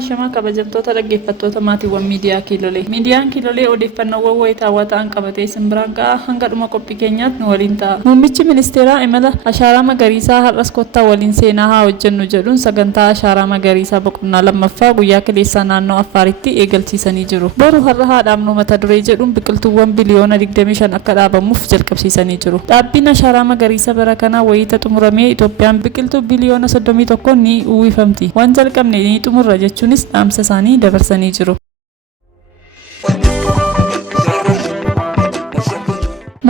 Shama kabajamtoota dhaggeeffattoota maatiiwwan miidiyaa Kiilolee. Miidiyaan Kiilolee odeeffannoowwan wayitaawaa ta'an qabatee simbiraan ga'a hanga dhuma qophii keenyaatti nu waliin ta'a. Muummichi ministeeraa imala ashaaraa magariisaa har'as kottaa waliin seenaa haa hojjennu jedhuun sagantaa ashaaraa magariisaa boqonnaa lammaffaa guyyaa kaleessaa naannoo Affaaritti eegalchiisanii jiru. Boru har'a haa dhaabnu mata duree jedhuun biqiltuuwwan biliyoona 25 akka dhaabamuuf jalqabsiisanii jiru. Dhaabbiin ashaaraa magariisaa bara kanaa wayita xumuramee Itoophiyaan biqiltuu biliyoona 31 ni uwwifamti. Waan jalqabne ni xumurra jechuunis dhaamsa isaanii dabarsanii jiru.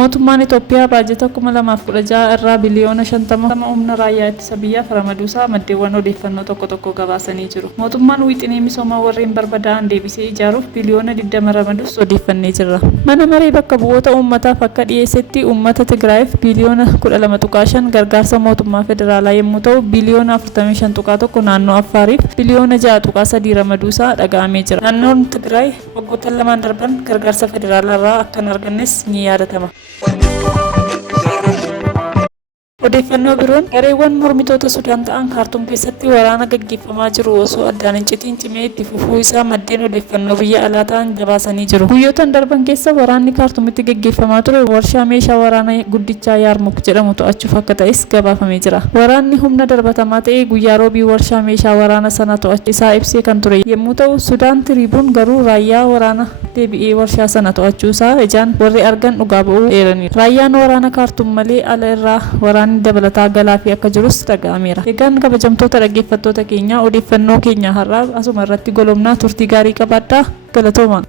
Mootummaan Itoophiyaa baajata 2016 irraa biliyoona 50 humna raayyaa ittisa biyyaaf ramaduusaa maddeewwan odeeffannoo tokko gabaasanii jiru. Mootummaan wixinee misoomaa warreen barbadaa'an deebisee ijaaruuf biliyoona 20 ramaduus odeeffannee jirra. Mana maree bakka bu'oota uummataaf akka dhiyeessetti uummata Tigraayiif biliyoona 12.5 gargaarsa mootummaa federaalaa yommuu ta'u biliyoona 45.1 naannoo Affaariif biliyoona 6.3 ramaduusaa dhaga'amee jira. Naannoon Tigraay waggoota lamaan darban gargaarsa federaalaa irraa akka hin argannes ni yaadatama. Odeeffannoo biroon gareewwan mormitoota Sudaan ta'an Kaartuum keessatti waraana gaggeeffamaa jiru osoo addaan hin citiin cimee itti fufuu isaa maddeen odeeffannoo biyya alaa ta'an gabaasanii jiru. Guyyootaan darban keessa waraanni Kaartuumitti gaggeeffamaa ture warshaa meeshaa waraanaa guddichaa Yaarmuk jedhamu to'achuuf akka ta'es gabaafamee jira. Waraanni humna darbatamaa ta'ee guyyaa roobii warshaa meeshaa waraanaa sana to'achuu isaa ibsee kan ture yommuu ta'u Sudaan Tiriibuun garuu raayyaa waraana deebi'ee warshaa sana to'achuu isaa ijaan warri argan dhugaa ba'uu eeraniiru. Raayyaan waraana Kaartuum malee ala irraa waraana dabalataa galaa fi akka jirus dhaga'ameera. Egaan kabajamtoota dhaggeeffattoota keenya odeeffannoo keenya har'aa asuma irratti golomnaa turtii gaarii qabaadhaa. Galatoomaa.